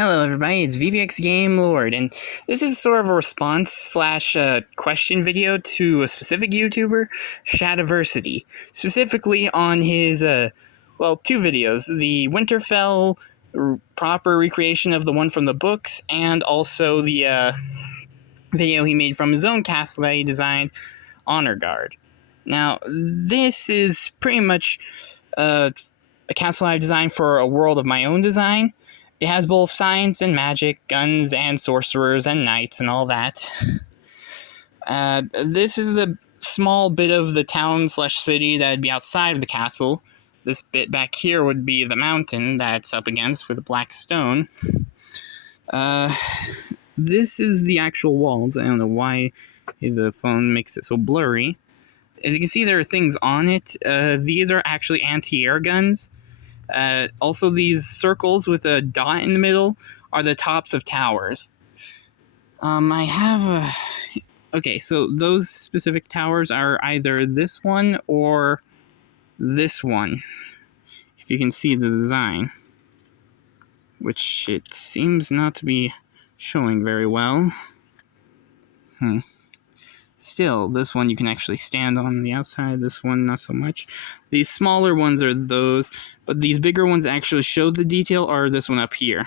Hello everybody, it's VVX Game Lord, and this is sort of a response slash question video to a specific YouTuber, Shadiversity, specifically on his, two videos, the Winterfell proper recreation of the one from the books, and also the video he made from his own castle that he designed, Honor Guard. Now, this is pretty much a castle I designed for a world of my own design. It has both science and magic, guns and sorcerers and knights and all that. This is the small bit of the town slash city that would be outside of the castle. This bit back here would be the mountain that's up against with a black stone. This is the actual walls. I don't know why the phone makes it so blurry. As you can see, there are things on it. These are actually anti-air guns. Also, these circles with a dot in the middle are the tops of towers. I have a... Okay, so those specific towers are either this one or this one, if you can see the design, which it seems not to be showing very well. Still, this one you can actually stand on the outside, this one not so much. These smaller ones are those, but these bigger ones that actually show the detail are this one up here.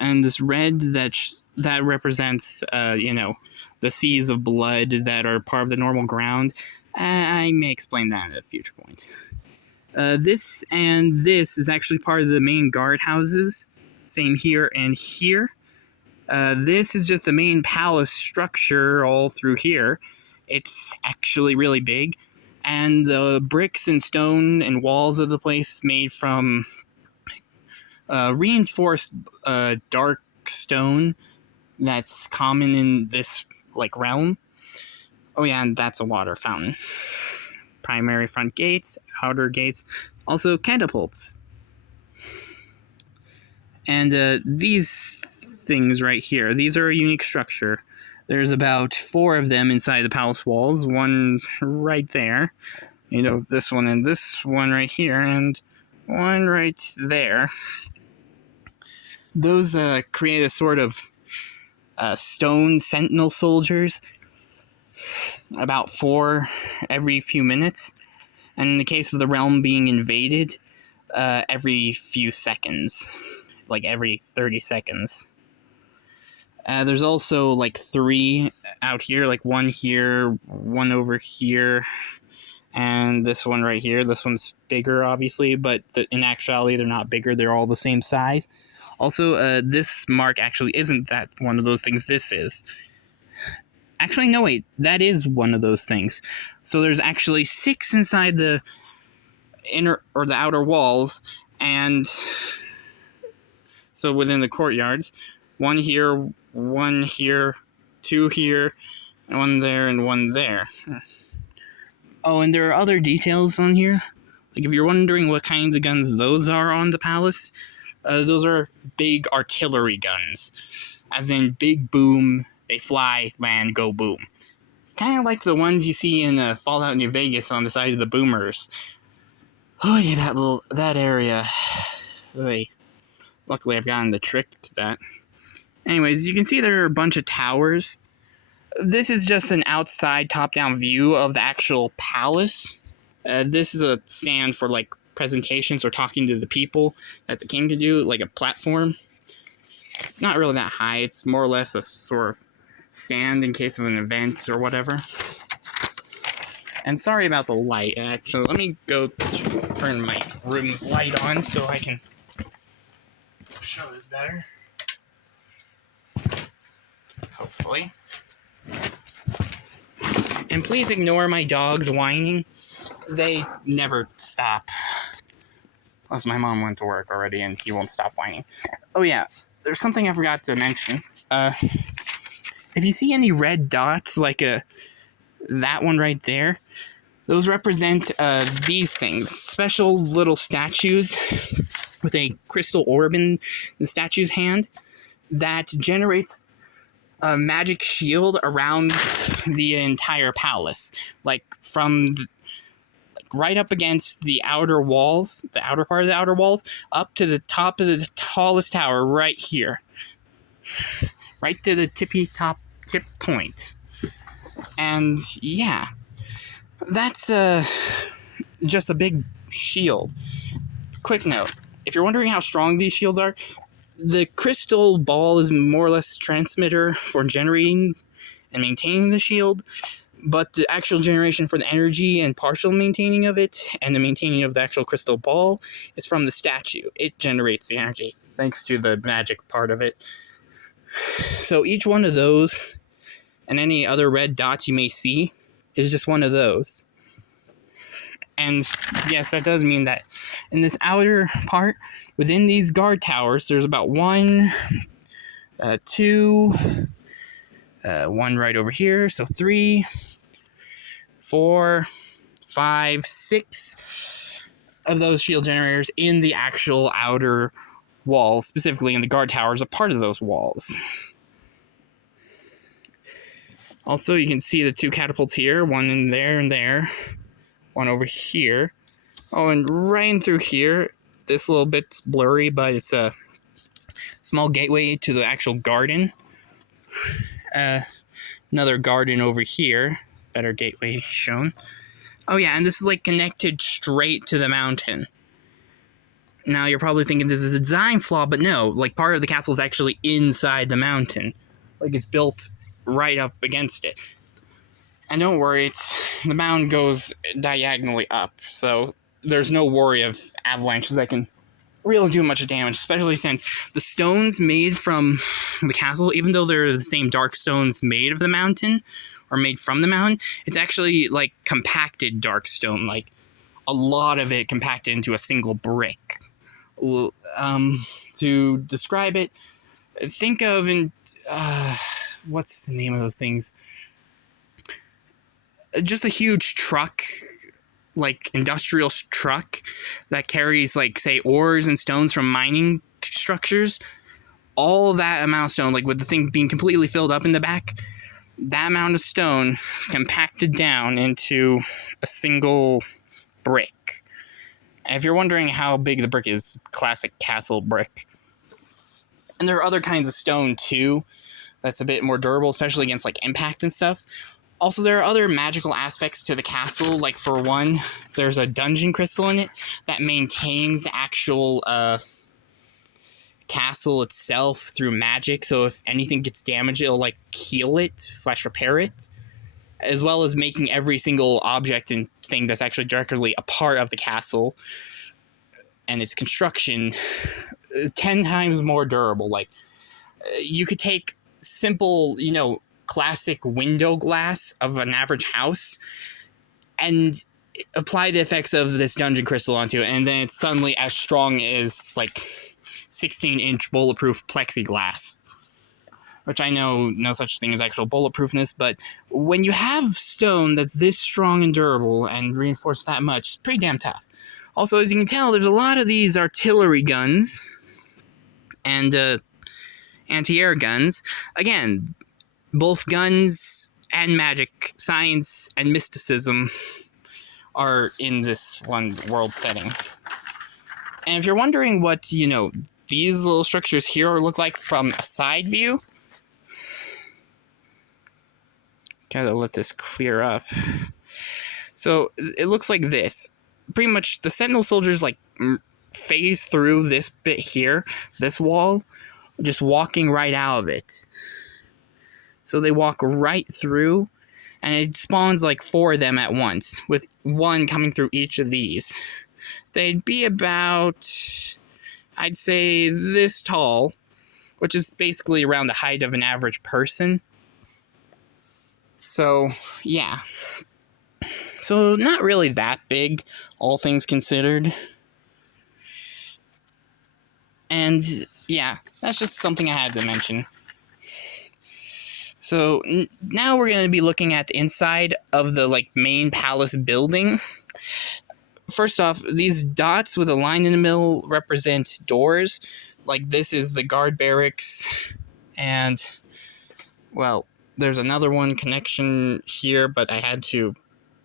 And this red that represents, the seas of blood that are part of the normal ground. I may explain that at a future point. This and this is actually part of the main guardhouses. Same here and here. This is just the main palace structure all through here. It's actually really big. And the bricks and stone and walls of the place is made from reinforced dark stone that's common in this realm. Oh yeah, and that's a water fountain. Primary front gates, outer gates, also catapults. And these things right here, these are a unique structure. There's about 4 of them inside the palace walls, one right there, this one and this one right here, and one right there. Those create a sort of stone sentinel soldiers, about 4 every few minutes, and in the case of the realm being invaded, every few seconds, like every 30 seconds. There's also 3 out here, one here, one over here, and this one right here. This one's bigger, obviously, but in actuality, they're not bigger. They're all the same size. Also, this mark actually isn't that one of those things. This is. Actually, no, wait. That is one of those things. So there's actually 6 inside the inner or the outer walls, and so within the courtyards. 1 here, 1 here, 2 here, and 1 there, and 1 there. Oh, and there are other details on here. If you're wondering what kinds of guns those are on the palace, those are big artillery guns. As in, big boom, they fly, land, go boom. Kind of like the ones you see in Fallout New Vegas on the side of the boomers. Oh yeah, that area. Oy. Luckily, I've gotten the trick to that. Anyways, you can see there are a bunch of towers. This is just an outside top-down view of the actual palace. This is a stand for, presentations or talking to the people that the king can do, a platform. It's not really that high. It's more or less a sort of stand in case of an event or whatever. And sorry about the light. Actually, let me go turn my room's light on so I can show this better. Hopefully. And please ignore my dogs whining. They never stop. Plus, my mom went to work already and he won't stop whining. Oh yeah, there's something I forgot to mention. If you see any red dots, that one right there, those represent these things. Special little statues with a crystal orb in the statue's hand that generates a magic shield around the entire palace, from right up against the outer walls, the outer part of the outer walls, up to the top of the tallest tower right here. Right to the tip point. And yeah, that's just a big shield. Quick note, if you're wondering how strong these shields are, the crystal ball is more or less a transmitter for generating and maintaining the shield, but the actual generation for the energy and partial maintaining of it and the maintaining of the actual crystal ball is from the statue. It generates the energy, thanks to the magic part of it. So each one of those, and any other red dots you may see, is just one of those. And yes, that does mean that in this outer part, within these guard towers, there's about 1, 2, 1 right over here, so 3, 4, 5, 6 of those shield generators in the actual outer walls, specifically in the guard towers, a part of those walls. Also, you can see the 2 catapults here, one in there and there, one over here. Oh, and right in through here, this little bit's blurry, but it's a small gateway to the actual garden. Another garden over here, better gateway shown. Oh yeah, and this is like connected straight to the mountain. Now you're probably thinking this is a design flaw, but no, like part of the castle is actually inside the mountain. Like it's built right up against it. And don't worry, the mound goes diagonally up, so there's no worry of avalanches that can really do much damage, especially since the stones made from the castle, even though they're the same dark stones made of the mountain, or made from the mountain, it's actually like compacted dark stone, like a lot of it compacted into a single brick. To describe it, think of what's the name of those things? Just a huge truck, like industrial truck that carries, like, say, ores and stones from mining structures. All that amount of stone, like with the thing being completely filled up in the back, that amount of stone compacted down into a single brick. And if you're wondering how big the brick is, classic castle brick. And there are other kinds of stone too that's a bit more durable, especially against like impact and stuff. Also, there are other magical aspects to the castle, like for one, there's a dungeon crystal in it that maintains the actual castle itself through magic, so if anything gets damaged, it'll like heal it / repair it, as well as making every single object and thing that's actually directly a part of the castle and its construction 10 times more durable. Like, you could take simple, classic window glass of an average house and apply the effects of this dungeon crystal onto it, and then it's suddenly as strong as like 16-inch bulletproof plexiglass. Which I know no such thing as actual bulletproofness, but when you have stone that's this strong and durable and reinforced that much, it's pretty damn tough. Also, as you can tell, there's a lot of these artillery guns and anti-air guns. Again, both guns and magic, science and mysticism are in this one world setting. And if you're wondering what, these little structures here look like from a side view, gotta let this clear up. So it looks like this. Pretty much the Sentinel soldiers like phase through this bit here, this wall, just walking right out of it. So they walk right through, and it spawns like 4 of them at once, with one coming through each of these. They'd be about, I'd say, this tall, which is basically around the height of an average person. So, yeah. So, not really that big, all things considered. And, yeah, that's just something I had to mention. So, now we're going to be looking at the inside of the, main palace building. First off, these dots with a line in the middle represent doors. Like, this is the guard barracks, and, well, there's another one connection here, but I had to,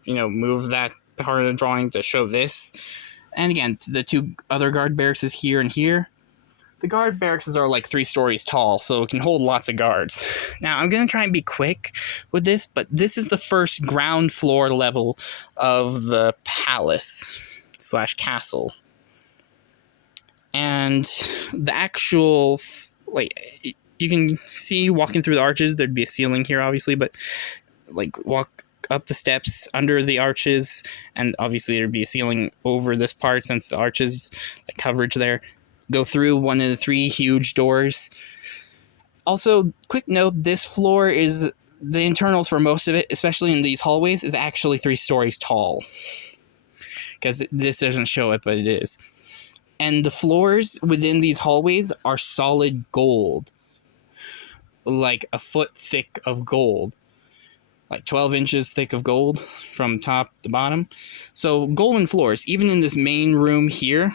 move that part of the drawing to show this. And again, the 2 other guard barracks is here and here. The guard barracks are like 3 stories tall, so it can hold lots of guards. Now, I'm going to try and be quick with this, but this is the first ground floor level of the palace / castle. And the actual, like, you can see walking through the arches, there'd be a ceiling here, obviously, but, like, walk up the steps under the arches, and obviously there'd be a ceiling over this part since the arches, like, coverage there. Go through one of the 3 huge doors. Also, quick note, this floor is, the internals for most of it, especially in these hallways, is actually 3 stories tall. Because this doesn't show it, but it is. And the floors within these hallways are solid gold. Like a foot thick of gold. Like 12 inches thick of gold from top to bottom. So golden floors, even in this main room here.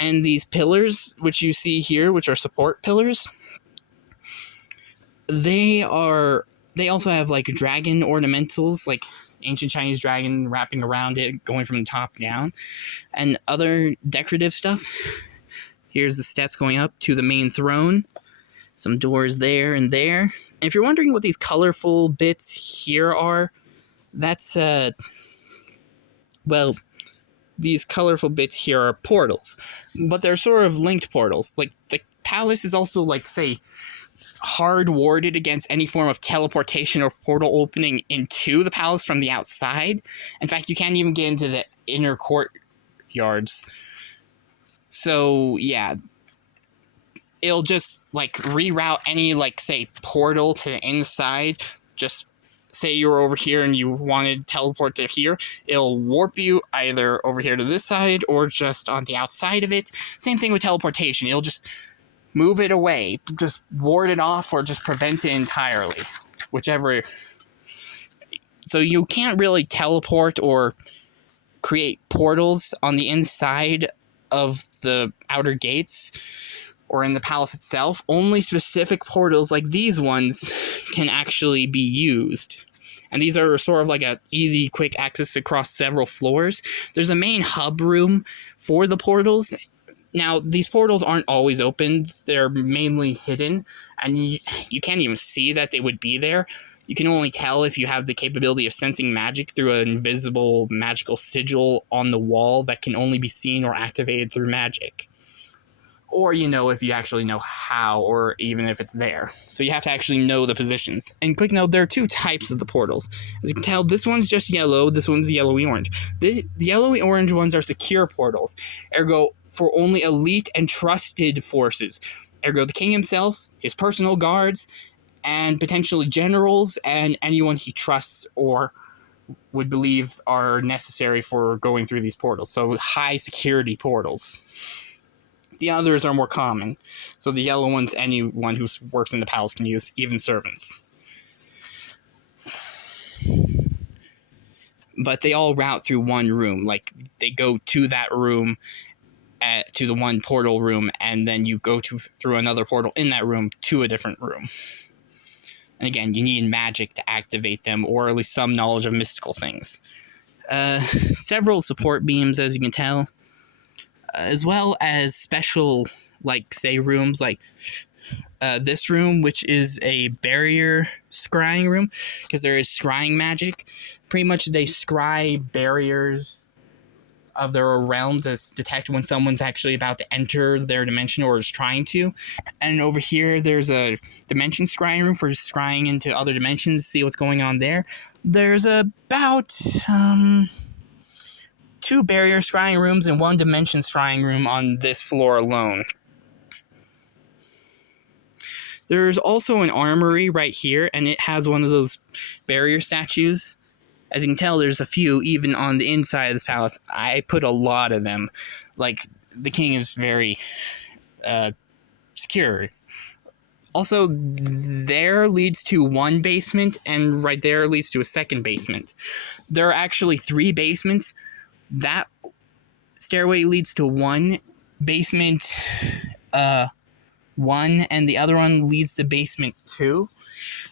And these pillars, which you see here, which are support pillars, they also have like dragon ornamentals, like ancient Chinese dragon wrapping around it, going from the top down, and other decorative stuff. Here's the steps going up to the main throne. Some doors there and there. And if you're wondering what these colorful bits here are, that's, well, these colorful bits here are portals, but they're sort of linked portals. Like, the palace is also, like, say, hard warded against any form of teleportation or portal opening into the palace from the outside. In fact, you can't even get into the inner courtyards. So, yeah, it'll just, like, reroute any, like, say, portal to the inside. Just say you were over here and you wanted to teleport to here, it'll warp you either over here to this side or just on the outside of it. Same thing with teleportation. It'll just move it away, just ward it off, or just prevent it entirely. Whichever. So you can't really teleport or create portals on the inside of the outer gates or in the palace itself. Only specific portals like these ones can actually be used. And these are sort of like a easy, quick access across several floors. There's a main hub room for the portals. Now, these portals aren't always open. They're mainly hidden, and you can't even see that they would be there. You can only tell if you have the capability of sensing magic through an invisible magical sigil on the wall that can only be seen or activated through magic. Or, if you actually know how, or even if it's there. So you have to actually know the positions. And quick note, there are 2 types of the portals. As you can tell, this one's just yellow, this one's yellowy-orange. The yellowy-orange ones are secure portals. Ergo, for only elite and trusted forces. Ergo, the king himself, his personal guards, and potentially generals, and anyone he trusts or would believe are necessary for going through these portals. So high security portals. The others are more common. So the yellow ones, anyone who works in the palace can use, even servants. But they all route through one room. Like, they go to that room, to the one portal room, and then you go through another portal in that room to a different room. And again, you need magic to activate them, or at least some knowledge of mystical things. Several support beams, as you can tell. As well as special, like, say, rooms like this room, which is a barrier scrying room, because there is scrying magic. Pretty much they scry barriers of their realm to detect when someone's actually about to enter their dimension or is trying to. And over here, there's a dimension scrying room for scrying into other dimensions, see what's going on there. There's about 2 barrier scrying rooms and 1 dimension scrying room on this floor alone. There's also an armory right here, and it has one of those barrier statues. As you can tell, there's a few even on the inside of this palace. I put a lot of them. Like, the king is very secure. Also, there leads to 1 basement, and right there leads to a 2nd basement. There are actually 3 basements. That stairway leads to 1 basement 1, and the other one leads to basement 2.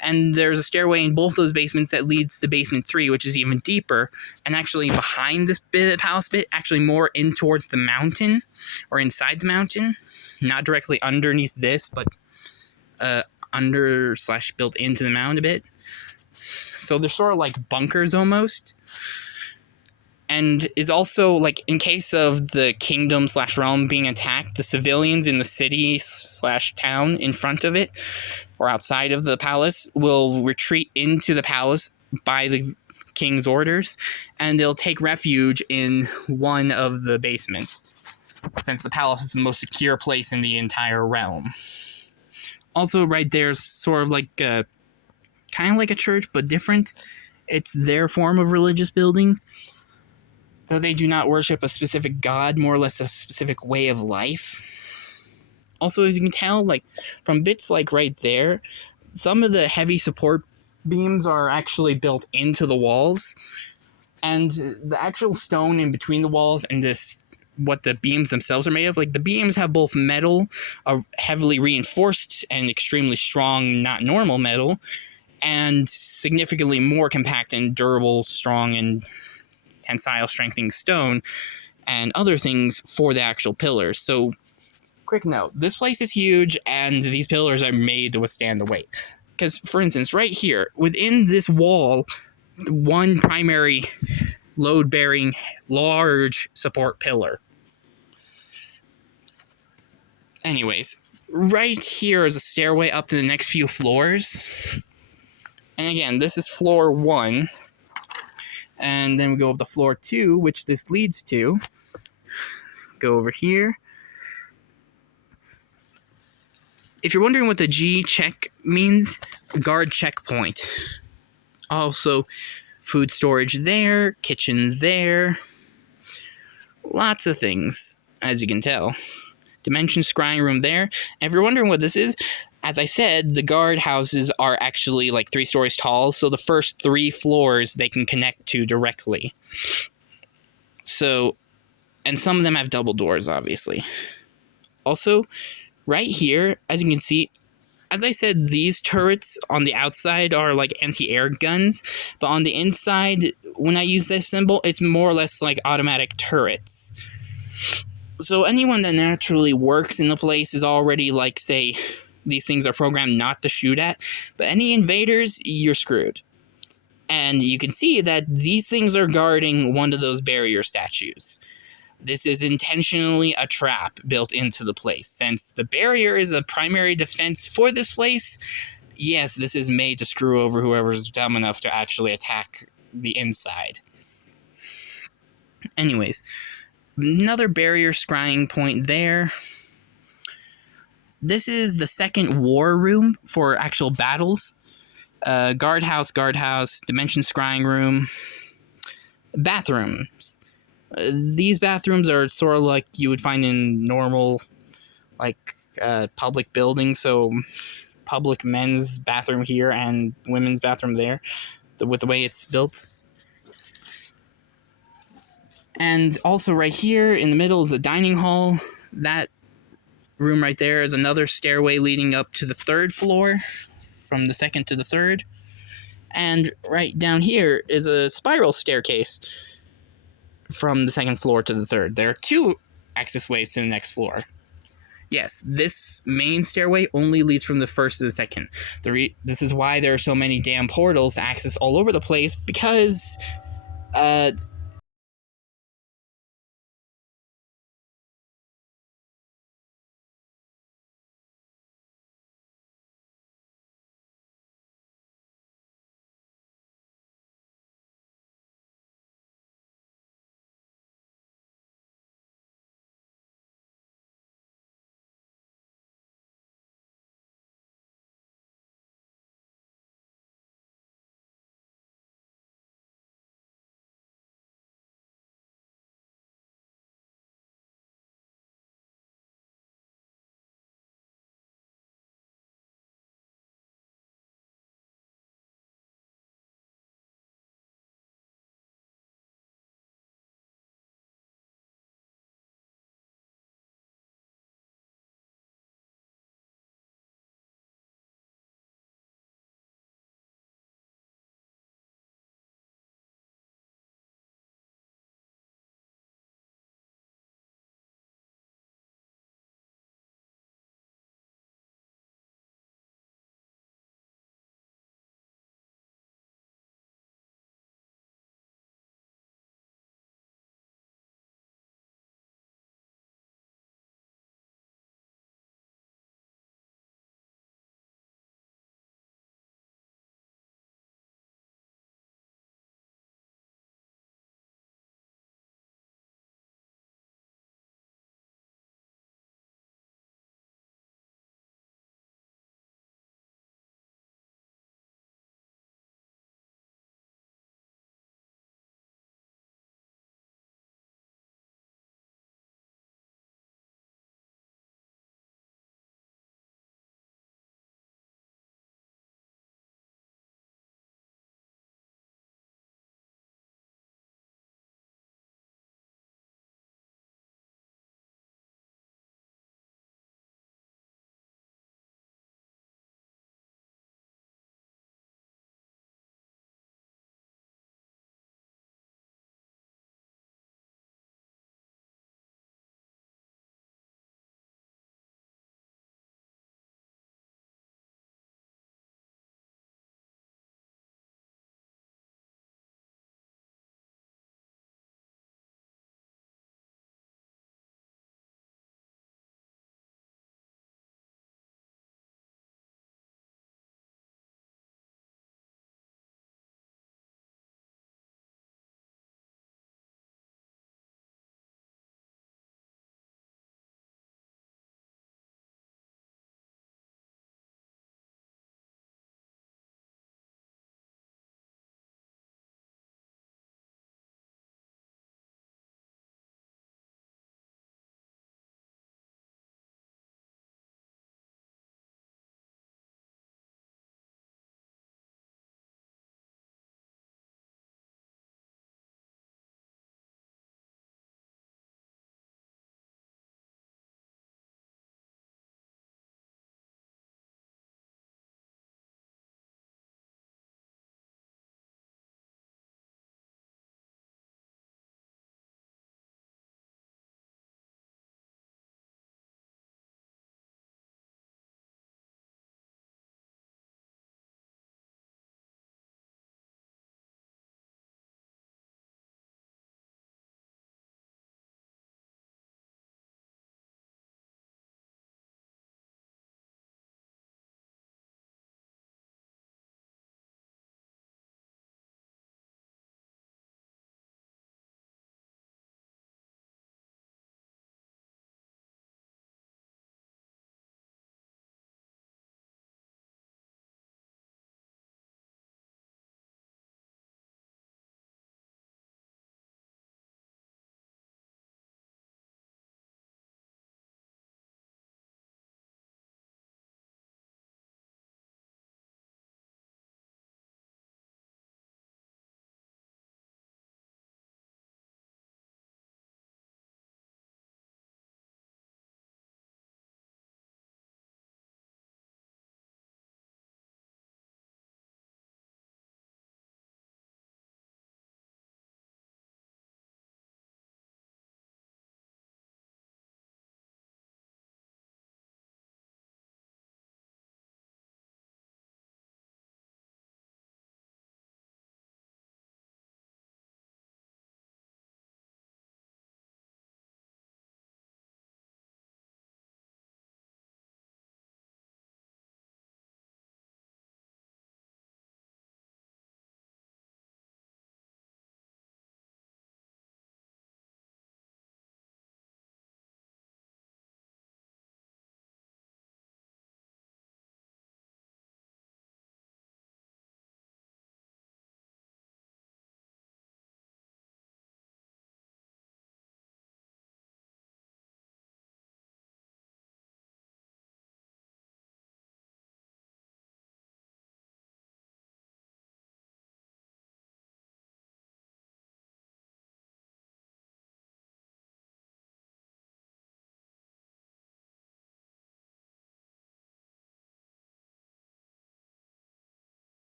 And there's a stairway in both those basements that leads to basement 3, which is even deeper, and actually behind this bit of the palace bit, actually more in towards the mountain, or inside the mountain. Not directly underneath this, but under/built into the mound a bit. So they're sort of like bunkers almost. And is also, like, in case of the kingdom/realm being attacked, the civilians in the city/town in front of it, or outside of the palace, will retreat into the palace by the king's orders, and they'll take refuge in one of the basements, since the palace is the most secure place in the entire realm. Also, right there's sort of like kind of like a church, but different. It's their form of religious building. Though they do not worship a specific god, more or less a specific way of life. Also, as you can tell, like, from bits like right there, some of the heavy support beams are actually built into the walls. And the actual stone in between the walls and what the beams themselves are made of, like, the beams have both metal, heavily reinforced and extremely strong, not normal metal, and significantly more compact and durable, strong, and tensile strengthening stone and other things for the actual pillars. So, quick note, this place is huge and these pillars are made to withstand the weight. Because, for instance, right here, within this wall, one primary load-bearing large support pillar. Anyways, right here is a stairway up to the next few floors. And again, this is floor 1. And then we go up to floor 2, which this leads to. Go over here. If you're wondering what the G check means, guard checkpoint. Also, food storage there, kitchen there. Lots of things, as you can tell. Dimension scrying room there. And if you're wondering what this is, as I said, the guard houses are actually like 3 stories tall, so the first 3 floors they can connect to directly. So, and some of them have double doors, obviously. Also, right here, as you can see, as I said, these turrets on the outside are like anti-air guns, but on the inside, when I use this symbol, it's more or less like automatic turrets. So anyone that naturally works in the place is already like, say, these things are programmed not to shoot at, but any invaders, you're screwed. And you can see that these things are guarding one of those barrier statues. This is intentionally a trap built into the place. Since the barrier is a primary defense for this place, yes, this is made to screw over whoever's dumb enough to actually attack the inside. Anyways, another barrier scrying point there. This is the second war room for actual battles. Guardhouse, dimension scrying room, bathrooms. These bathrooms are sort of like you would find in normal, like, public buildings. So, public men's bathroom here and women's bathroom there, with the way it's built. And also right here in the middle is the dining hall. That room right there is another stairway leading up to the 3rd floor, from the 2nd to the 3rd. And right down here is a spiral staircase from the 2nd floor to the 3rd. There are 2 access ways to the next floor. Yes, this main stairway only leads from the 1st to the 2nd. This is why there are so many damn portals to access all over the place, because